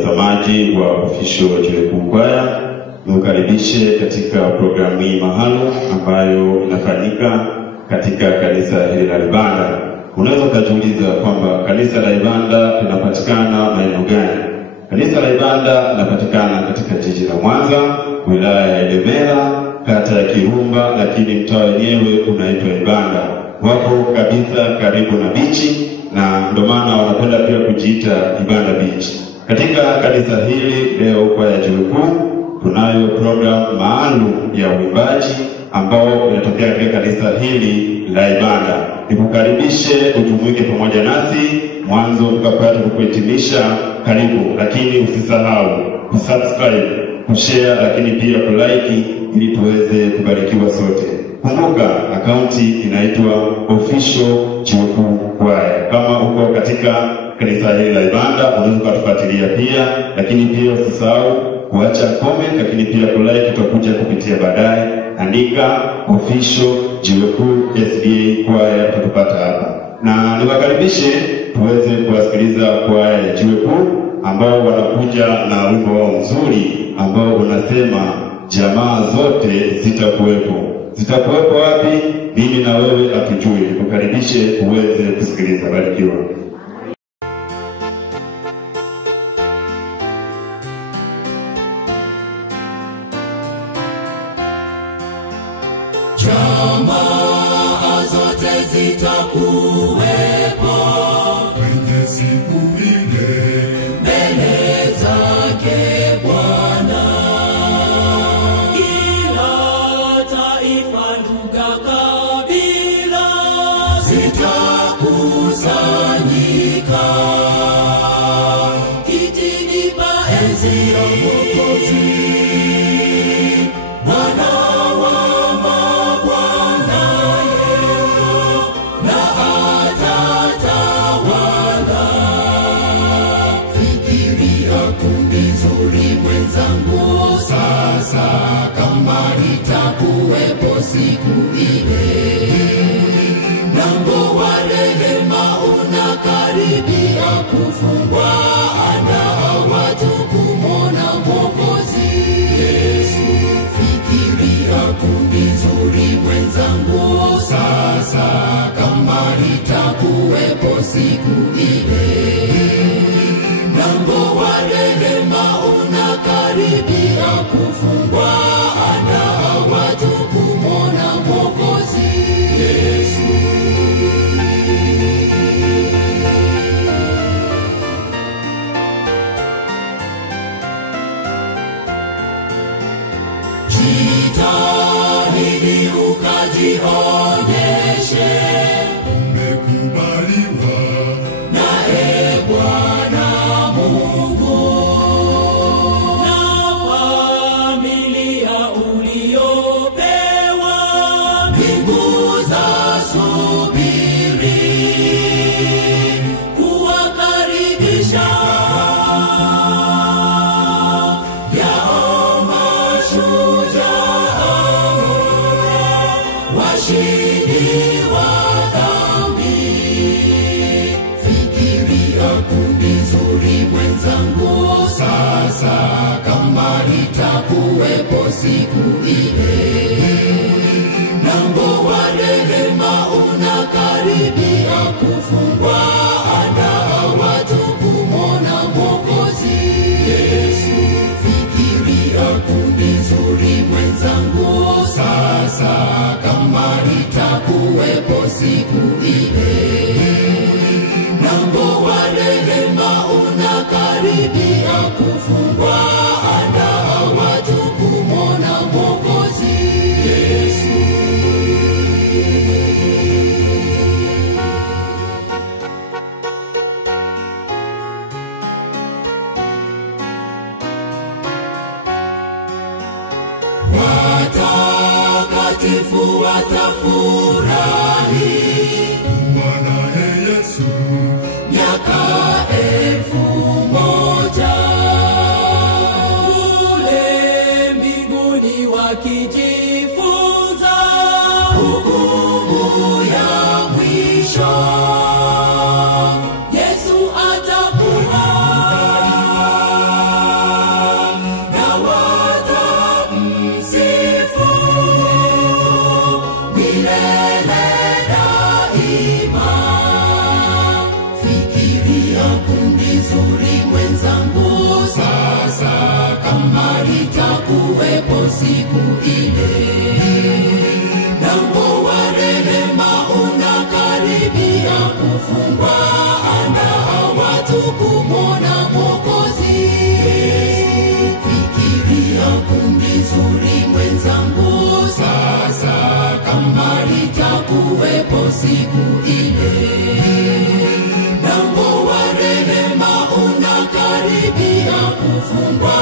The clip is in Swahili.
mtazamaji wa Official Jiwe Kwaya, nikukaribishe katika programu hii maalum ambayo inafanyika katika kanisa hili la Ibanda. Unaweza kujiuliza kwamba kanisa la Ibanda linapatikana maeneo gani? Kanisa la Ibanda linapatikana katika jiji la Mwanza, wilaya ya Ilemela, kata ya Kirumba, lakini mtaa wenyewe unaitwa Ibanda. Wako kabisa karibu na bichi, na ndio maana wanapenda pia kujiita Ibanda Beach. Katika kanisa hili leo kwa ya Jiwe Kuu tunayo program maalum ya uimbaji ambao inatokea katika kanisa hili la Ibanda. Nikukaribishe ujumuike pamoja nasi mwanzo mpaka kuhitimisha. Karibu, lakini usisahau kusubscribe, kushare, lakini pia kulike ili tuweze kubarikiwa sote. Kumbuka akaunti inaitwa Official Jiwe Kwaya. Kama uko katika kanisa hili la Ibanda unaweza kufuatilia pia, lakini pia usisahau kuacha comment, lakini pia kulike, tutakuja kupitia baadaye. Andika Official Jiwe SDA Kwaya tutapata hapa. Na niwakaribishe tuweze kuwasikiliza kwaya ya Jiwe ambao wanakuja na wimbo wao mzuri ambao unasema jamaa zote zitakuwepo. Zitakuwepo wapi? Mimi na wewe hatujui. Nikukaribishe uweze kusikiliza. Barikiwa. Jamaa zote zitakuwepo kwenye siku ile mbele zake Bwana. Kila taifa, lugha, kabila zitakusanyika kitini pa enzi ya Mwokozi. Sasa kama itakuwepo siku ile, mlango wa rehema unakaribia kufungwa. Andaa watu kumwona Mwokozi Yesu. Fikiria kundi nzuri mwenzangu, sasa kama itakuwepo siku ile, mlango wa rehema unakaribia kufungwa. Andaa watu kumwona Mwokozi Yesu. Jitahidi ukajionyeshe umekubaliwa naye Bwana Mungu. Na familia uliopewa, mbingu za subiri kuwakaribisha. Yao mashujaa washindi wa dhambi. Fikiria kundi nzuri mwenzangu, sasa kama itakuwepo siku ile, mlango wa rehema unakaribia kufungwa. Andaa watu kumwona Mwokozi Yesu. Fikiria kundi nzuri mwenzangu, sasa kama itakuwepo siku ile, mlango wa rehema unakaribia kufungwa. Andaa watu kumwona Mwokozi Yesu. Watakatifu watafurahi kuwa naye Yesu miaka 1000 kule mbinguni, wakijifunza hukumu ya mwisho. Yesu atakuwa siku ile. Mlango wa rehema unakaribia kufungwa, andaa watu kumwona Mwokozi. Fikiria kundi zuri mwenzangu sasa, kama litakuwepo siku ile. Mlango wa rehema unakaribia kufungwa,